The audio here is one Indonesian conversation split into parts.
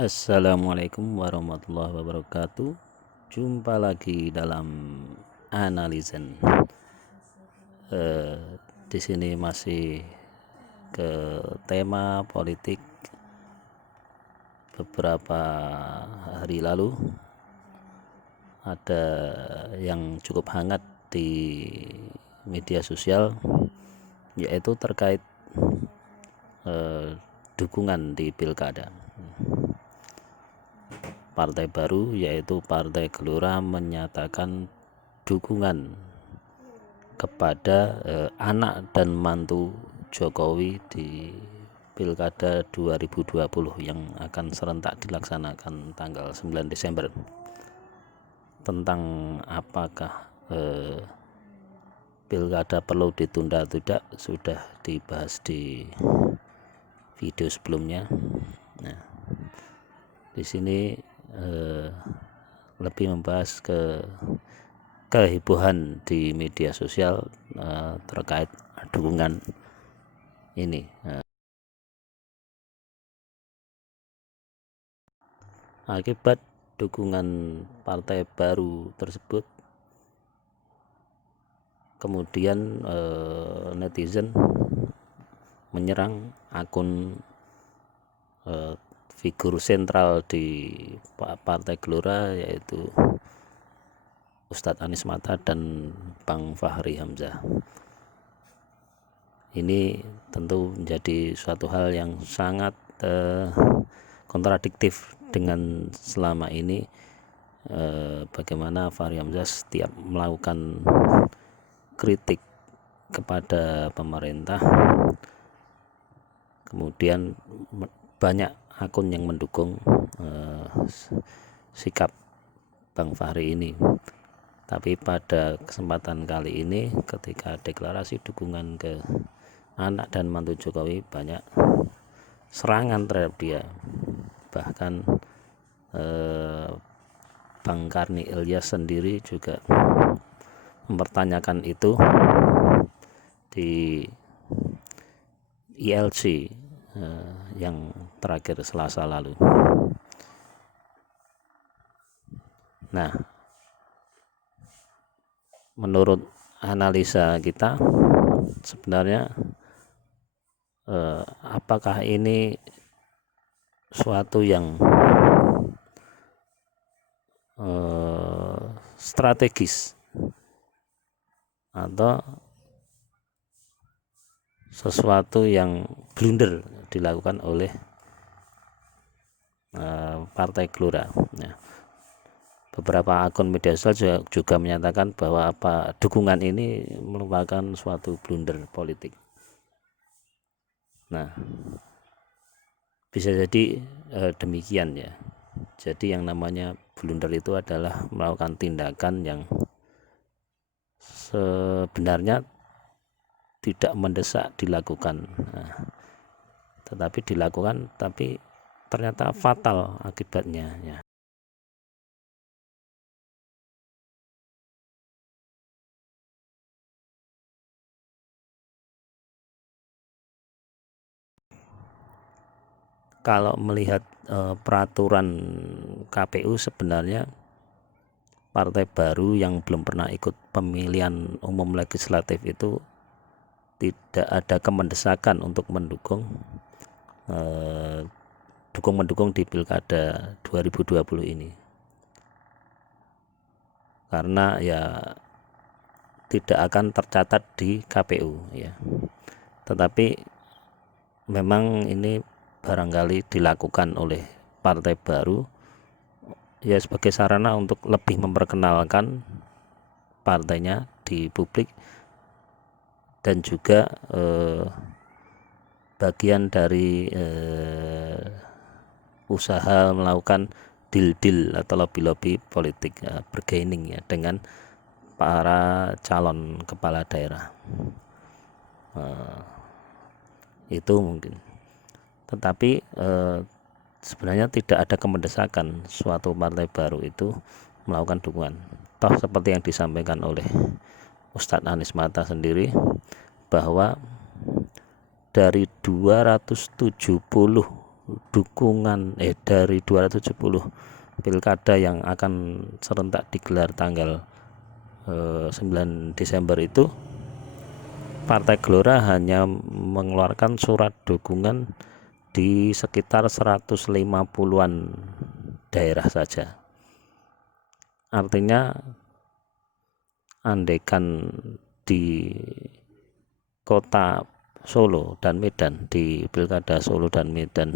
Assalamualaikum warahmatullahi wabarakatuh. Jumpa lagi dalam Analisen. Di sini masih ke tema politik. Beberapa hari lalu ada yang cukup hangat di media sosial, yaitu terkait dukungan di pilkada. Partai baru yaitu Partai Gelora menyatakan dukungan kepada anak dan mantu Jokowi di Pilkada 2020 yang akan serentak dilaksanakan tanggal 9 Desember. Tentang apakah pilkada perlu ditunda atau tidak sudah dibahas di video sebelumnya. Nah, di sini lebih membahas ke kehebohan di media sosial terkait dukungan ini. Akibat dukungan partai baru tersebut, kemudian netizen menyerang akun figur sentral di Partai Gelora, yaitu Ustadz Anies Mata dan Bang Fahri Hamzah. Ini tentu menjadi suatu hal yang sangat kontradiktif dengan selama ini bagaimana Fahri Hamzah setiap melakukan kritik kepada pemerintah, kemudian banyak akun yang mendukung sikap Bang Fahri ini. Tapi pada kesempatan kali ini, ketika deklarasi dukungan ke anak dan mantu Jokowi, banyak serangan terhadap dia. Bahkan Bang Karni Ilyas sendiri juga mempertanyakan itu di ILC yang terakhir Selasa lalu. Nah, menurut analisa kita, sebenarnya apakah ini suatu yang strategis atau sesuatu yang blunder dilakukan oleh Partai Gelora. Nah, beberapa akun media sosial juga menyatakan bahwa dukungan ini merupakan suatu blunder politik. Nah, bisa jadi demikian ya. Jadi yang namanya blunder itu adalah melakukan tindakan yang sebenarnya tidak mendesak dilakukan, tetapi dilakukan, tapi ternyata fatal akibatnya ya. Kalau melihat peraturan KPU, sebenarnya partai baru yang belum pernah ikut pemilihan umum legislatif itu tidak ada kemendesakan untuk mendukung di pilkada 2020 ini, karena ya tidak akan tercatat di KPU ya. Tetapi memang ini barangkali dilakukan oleh partai baru ya sebagai sarana untuk lebih memperkenalkan partainya di publik, dan juga bagian dari usaha melakukan deal atau lobby politik, bergaining ya dengan para calon kepala daerah. Itu mungkin. Tetapi sebenarnya tidak ada kemendesakan suatu partai baru itu melakukan dukungan. Toh seperti yang disampaikan oleh Ustadz Anies Mata sendiri, bahwa dari 270 dukungan dari 270 pilkada yang akan serentak digelar tanggal 9 Desember itu, Partai Gelora hanya mengeluarkan surat dukungan di sekitar 150-an daerah saja. Artinya andaikan di kota Solo dan Medan, di pilkada Solo dan Medan,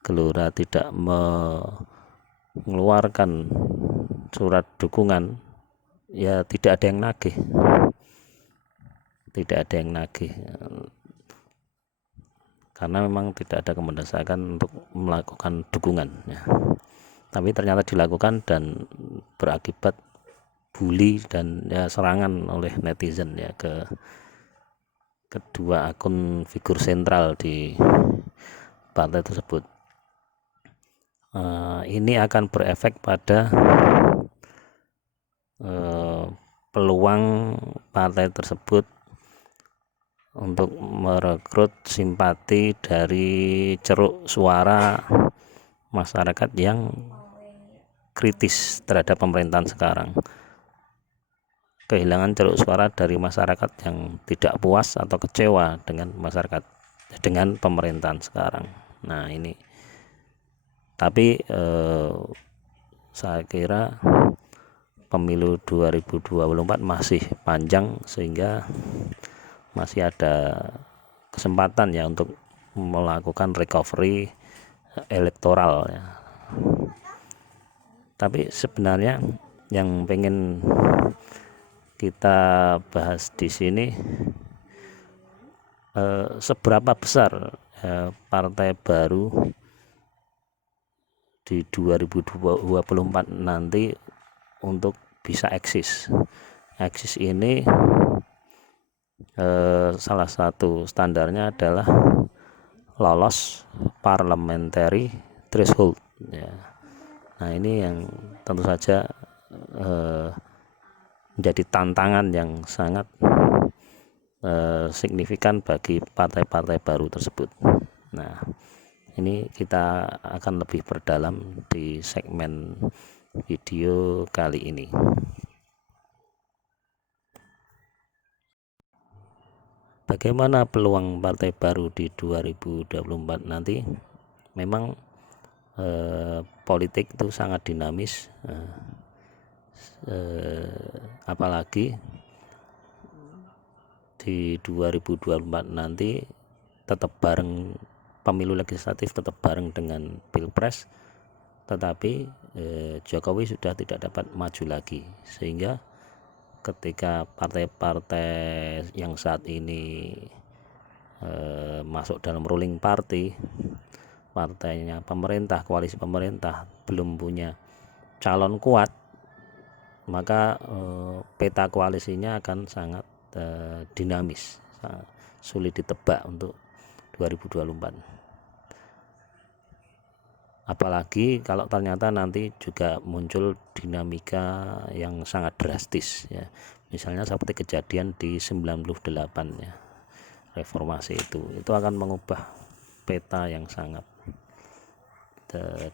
Gelora tidak mengeluarkan surat dukungan, ya tidak ada yang nagih, karena memang tidak ada kemendesakan untuk melakukan dukungan ya. Tapi ternyata dilakukan dan berakibat bully dan ya serangan oleh netizen ya ke kedua akun figur sentral di partai tersebut. Ini akan berefek pada peluang partai tersebut untuk merekrut simpati dari ceruk suara masyarakat yang kritis terhadap pemerintahan sekarang. Kehilangan ceruk suara dari masyarakat yang tidak puas atau kecewa dengan pemerintahan sekarang. Nah ini, tapi saya kira pemilu 2024 masih panjang, sehingga masih ada kesempatan ya untuk melakukan recovery elektoral ya. Tapi sebenarnya yang pengen kita bahas di sini, seberapa besar partai baru di 2024 nanti untuk bisa eksis. Eksis ini salah satu standarnya adalah lolos parliamentary threshold ya. Nah ini yang tentu saja menjadi tantangan yang sangat signifikan bagi partai-partai baru tersebut. Nah ini kita akan lebih berdalam di segmen video kali ini. Bagaimana peluang partai baru di 2024 nanti? Memang politik itu sangat dinamis, apalagi di 2024 nanti tetap bareng pemilu legislatif, tetap bareng dengan pilpres, tetapi Jokowi sudah tidak dapat maju lagi, sehingga ketika partai-partai yang saat ini masuk dalam ruling party, partainya pemerintah, koalisi pemerintah belum punya calon kuat, maka peta koalisinya akan sangat dinamis, sulit ditebak untuk 2024. Apalagi kalau ternyata nanti juga muncul dinamika yang sangat drastis ya. Misalnya seperti kejadian di 98 ya, reformasi itu akan mengubah peta yang sangat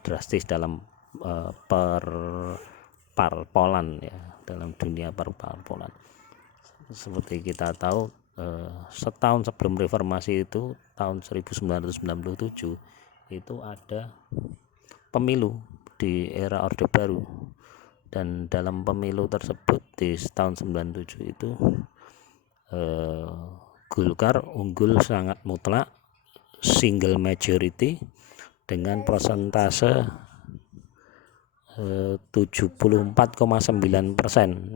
drastis dalam parpolan ya, dalam dunia parpolan. Seperti kita tahu, setahun sebelum reformasi itu, tahun 1997 itu ada pemilu di era Orde Baru, dan dalam pemilu tersebut di tahun 97 itu Golkar unggul sangat mutlak, single majority dengan persentase 74,9%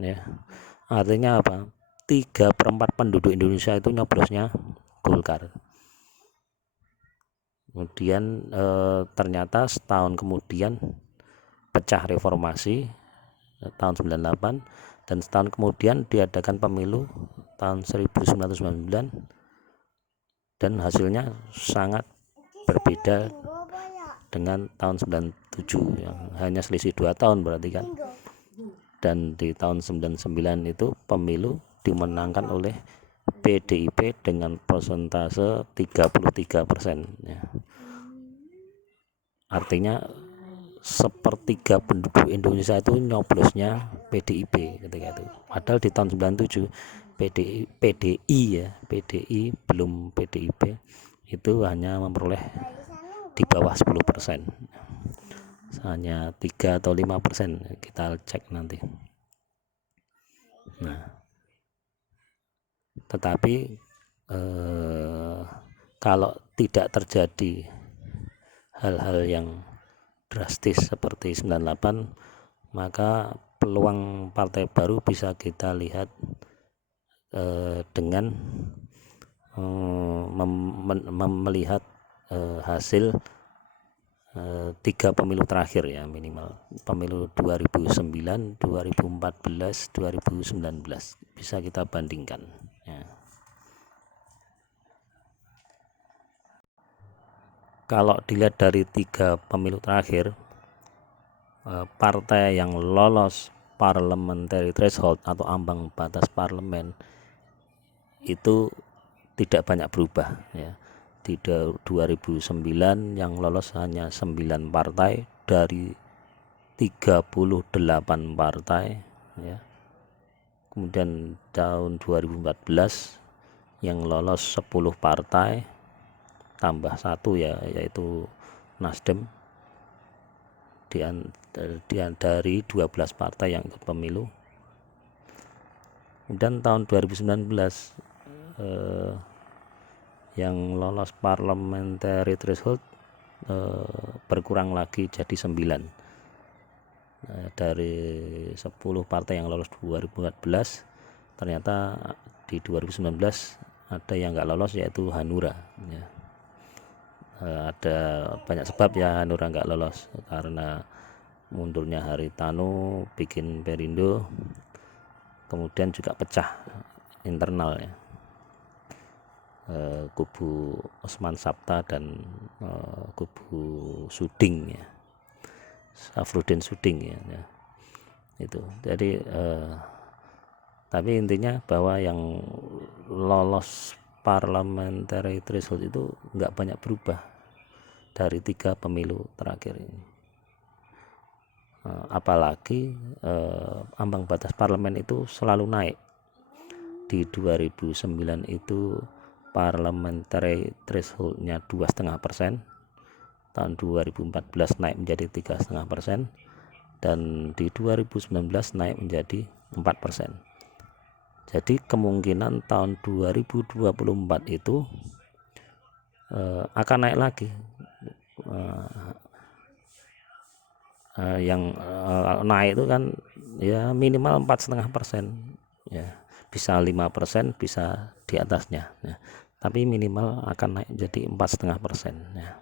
ya. Artinya apa? 3/4 penduduk Indonesia itu nyoblosnya Golkar. Kemudian ternyata setahun kemudian pecah reformasi tahun 98, dan setahun kemudian diadakan pemilu tahun 1999, dan hasilnya sangat berbeda dengan tahun 97 yang hanya selisih 2 tahun berarti kan. Dan di tahun 99 itu pemilu dimenangkan oleh PDIP dengan persentase 33% ya. Artinya sepertiga penduduk Indonesia itu nyoblosnya PDIP ketika itu. Padahal di tahun 97 PDI belum PDIP itu hanya memperoleh di bawah 10%, hanya 3 atau 5%, kita cek nanti. Nah, tetapi kalau tidak terjadi hal-hal yang drastis seperti 98, maka peluang partai baru bisa kita lihat dengan melihat hasil 3 pemilu terakhir ya, minimal pemilu 2009, 2014, 2019 bisa kita bandingkan ya. Kalau dilihat dari 3 pemilu terakhir, partai yang lolos parliamentary threshold atau ambang batas parlemen itu tidak banyak berubah ya. Di 2009 yang lolos hanya 9 partai dari 38 partai ya. Kemudian tahun 2014 yang lolos 10 partai tambah 1 ya, yaitu Nasdem dari 12 partai yang ikut pemilu. Dan tahun 2019 yang lolos parliamentary threshold berkurang lagi jadi 9. Dari 10 partai yang lolos 2014, ternyata di 2019 ada yang nggak lolos, yaitu Hanura ya. Ada banyak sebab ya Hanura nggak lolos, karena mundurnya Haritanu bikin Perindo, kemudian juga pecah internal ya, kubu Osman Sabta dan kubu Suding ya, Safruddin Suding ya. Itu jadi tapi intinya bahwa yang lolos parliamentary threshold itu nggak banyak berubah dari 3 pemilu terakhir ini. Apalagi ambang batas parlemen itu selalu naik. Di 2009 itu parliamentary thresholdnya 2,5%, tahun 2014 naik menjadi 3,5%, dan di 2019 naik menjadi 4%. Jadi kemungkinan tahun 2024 itu akan naik lagi. Yang naik itu kan ya minimal 4,5% ya, bisa 5%, bisa di atasnya ya. Tapi minimal akan naik jadi 4,5% ya.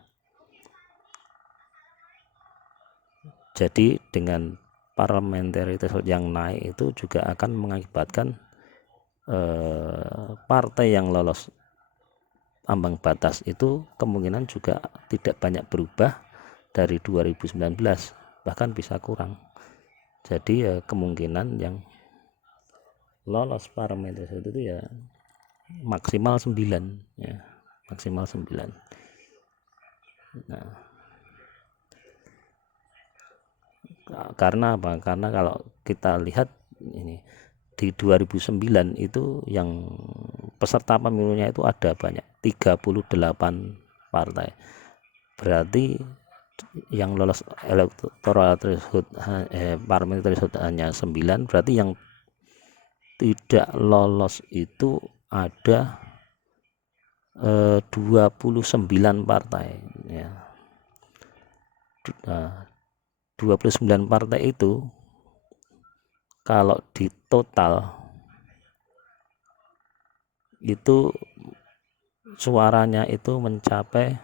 Jadi dengan parliamentary threshold yang naik itu juga akan mengakibatkan partai yang lolos ambang batas itu kemungkinan juga tidak banyak berubah dari 2019, bahkan bisa kurang. Jadi ya kemungkinan yang lolos parliamentary threshold itu ya maksimal 9 ya, maksimal 9. Nah, karena apa? Karena kalau kita lihat ini di 2009 itu yang peserta pemilunya itu ada banyak, 38 partai. Berarti yang lolos electoral threshold parliamentary threshold hanya 9, berarti yang tidak lolos itu ada 29 partai ya. 29 partai itu kalau di total itu suaranya itu mencapai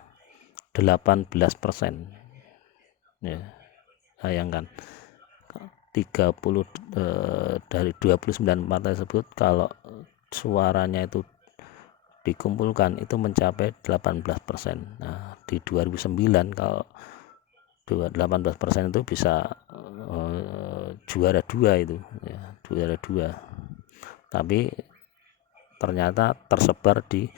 18% ya. Bayangkan 30 dari 29 partai tersebut kalau suaranya itu dikumpulkan itu mencapai 18%. Nah, di 2009 kalau 18% itu bisa juara 2 itu ya, juara 2. Tapi ternyata tersebar di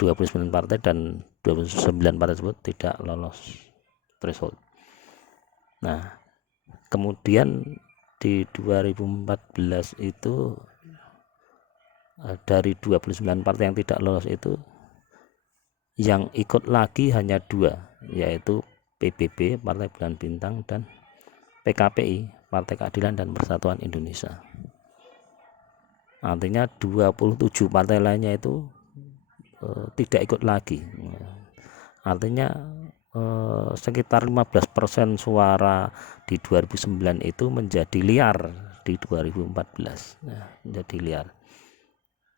29 partai dan 29 partai tersebut tidak lolos threshold. Nah, kemudian di 2014 itu dari 29 partai yang tidak lolos itu yang ikut lagi hanya 2, yaitu PBB Partai Bulan Bintang dan PKPI Partai Keadilan dan Persatuan Indonesia. Artinya 27 partai lainnya itu tidak ikut lagi. Artinya sekitar 15% suara di 2009 itu menjadi liar di 2014. Nah, menjadi liar.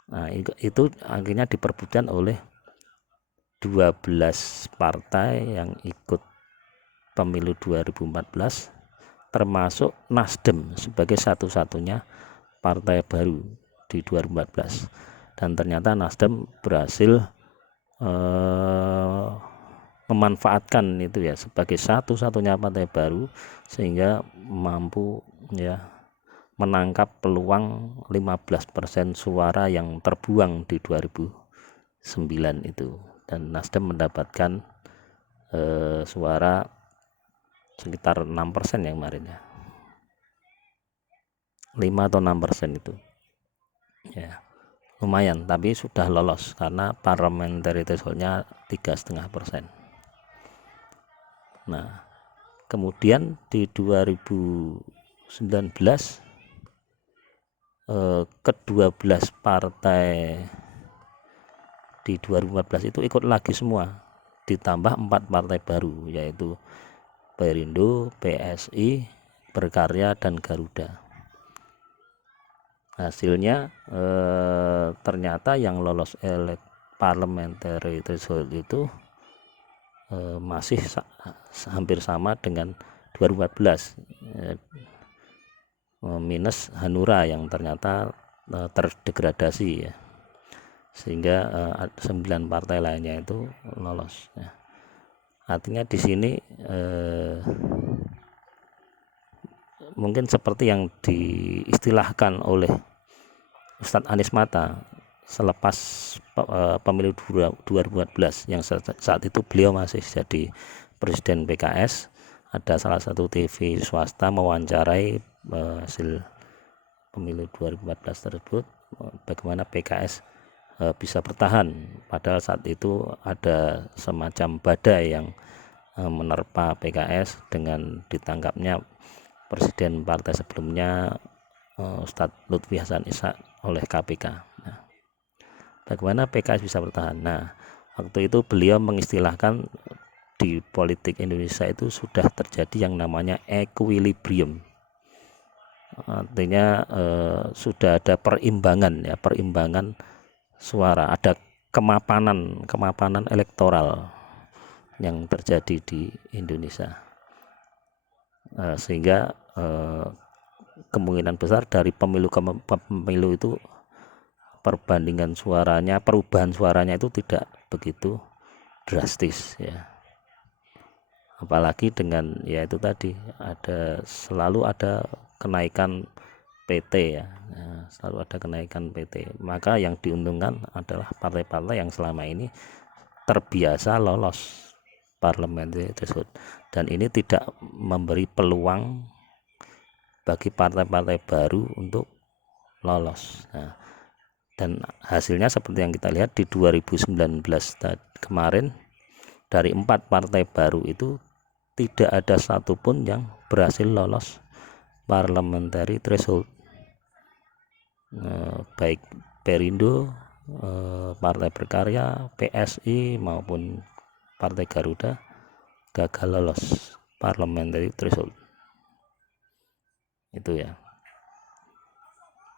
Nah, itu akhirnya diperbutkan oleh 12 partai yang ikut pemilu 2014, termasuk Nasdem sebagai satu-satunya partai baru di 2014. Dan ternyata Nasdem berhasil memanfaatkan itu ya sebagai satu-satunya partai baru, sehingga mampu ya menangkap peluang 15% suara yang terbuang di 2009 itu, dan Nasdem mendapatkan suara sekitar 6% yang kemarin ya, 5 atau 6% itu ya, lumayan, tapi sudah lolos karena parliamentary thresholdnya 3,5%. Nah, kemudian di 2019 ke-12 partai di 2014 itu ikut lagi semua, ditambah 4 partai baru, yaitu Perindo, PSI, Berkarya, dan Garuda. Hasilnya ternyata yang lolos parliamentary threshold itu masih hampir sama dengan 2014, minus Hanura yang ternyata terdegradasi ya, sehingga 9 partai lainnya itu lolos ya. Artinya di sini mungkin seperti yang diistilahkan oleh Ustadz Anies Mata selepas pemilu 2014, yang saat itu beliau masih jadi presiden PKS. Ada salah satu TV swasta mewawancarai hasil pemilu 2014 tersebut, bagaimana PKS bisa bertahan, padahal saat itu ada semacam badai yang menerpa PKS dengan ditangkapnya presiden partai sebelumnya, Ustadz Lutfi Hasan Ishak, oleh KPK. Nah, bagaimana PKS bisa bertahan? Nah, waktu itu beliau mengistilahkan di politik Indonesia itu sudah terjadi yang namanya equilibrium. Artinya sudah ada perimbangan ya, perimbangan suara, ada kemapanan elektoral yang terjadi di Indonesia, sehingga kemungkinan besar dari pemilu ke pemilu itu perbandingan suaranya, perubahan suaranya itu tidak begitu drastis ya. Apalagi dengan ya itu tadi, selalu ada kenaikan PT ya, selalu ada kenaikan PT. Maka yang diuntungkan adalah partai-partai yang selama ini terbiasa lolos parliamentary threshold, dan ini tidak memberi peluang bagi partai-partai baru untuk lolos. Nah, dan hasilnya seperti yang kita lihat di 2019 kemarin, dari 4 partai baru itu tidak ada satupun yang berhasil lolos parliamentary threshold. Baik Perindo, Partai Berkarya, PSI maupun Partai Garuda gagal lolos parliamentary threshold. Itu ya.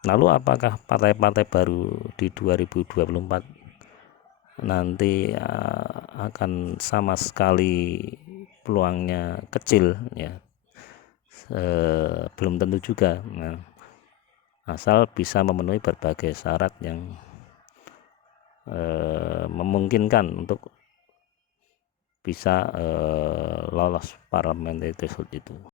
Lalu apakah partai-partai baru di 2024 nanti akan sama sekali peluangnya kecil ya? Belum tentu juga. Nah, asal bisa memenuhi berbagai syarat yang memungkinkan untuk bisa lolos parliamentary threshold itu.